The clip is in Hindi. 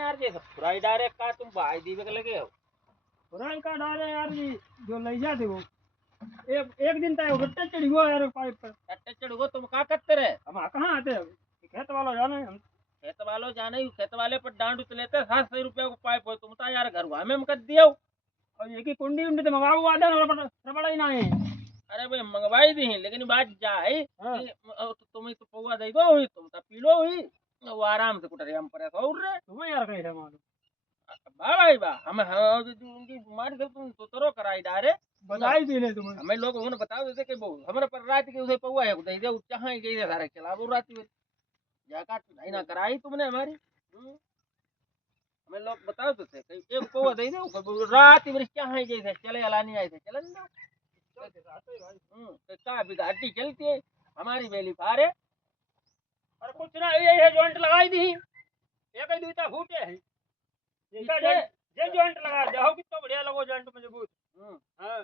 यार ये फ्राई डायरेक्ट का तुम भाई दीवे के लगे हो। फ्राई का डाले यार जी जो ले जाते वो एक एक दिन तक गट्टे चढ़ी हुआ यार पाइप पर। टट्टे चढ़ तुम का करते रहे। हम कहाँ आते हैं खेत वालों जाने हम। खेत वालों जाने ही खेत वाले पर डांड उत लेते 700 रुपया को पाइप हो तुम तो यार घर में हम कर दियो। और एक ही कुंडी उंडी तो मंगाऊ आदे ना रबड़ा ही ना है। अरे भाई मंगवाई दी लेकिन बात जाए हाँ। कि तुम्हें तो पौवा दे दो हुई तुम तो पी लो हुई वो आराम से कुटरे हम पर और रे तुम्हें यार कहीं है मालूम। बा भाई बा हम उनकी मार दे तुम तो तरो कराई डारे बताई दी ले तुम्हें। हमें लोग उन्होंने बता देते कि बहु हमारे पर रात के उसे पौवा है दे दे चाहे गई सारे चला वो रात में जाका नहीं ना कराई तुमने हमारी। हमें लोग बता देते कि एक पौवा दे दो रात में चाहे गई चले अला नहीं आए थे चलन दो। का बिगाड़ी चलती है हमारी बेली पारे। और कुछ ना ये जॉइंट लगाई दी एक ही दूसरा फूटे है ये जॉइंट लगा जाओ कितना बढ़िया लगो जॉइंट मजबूत। हाँ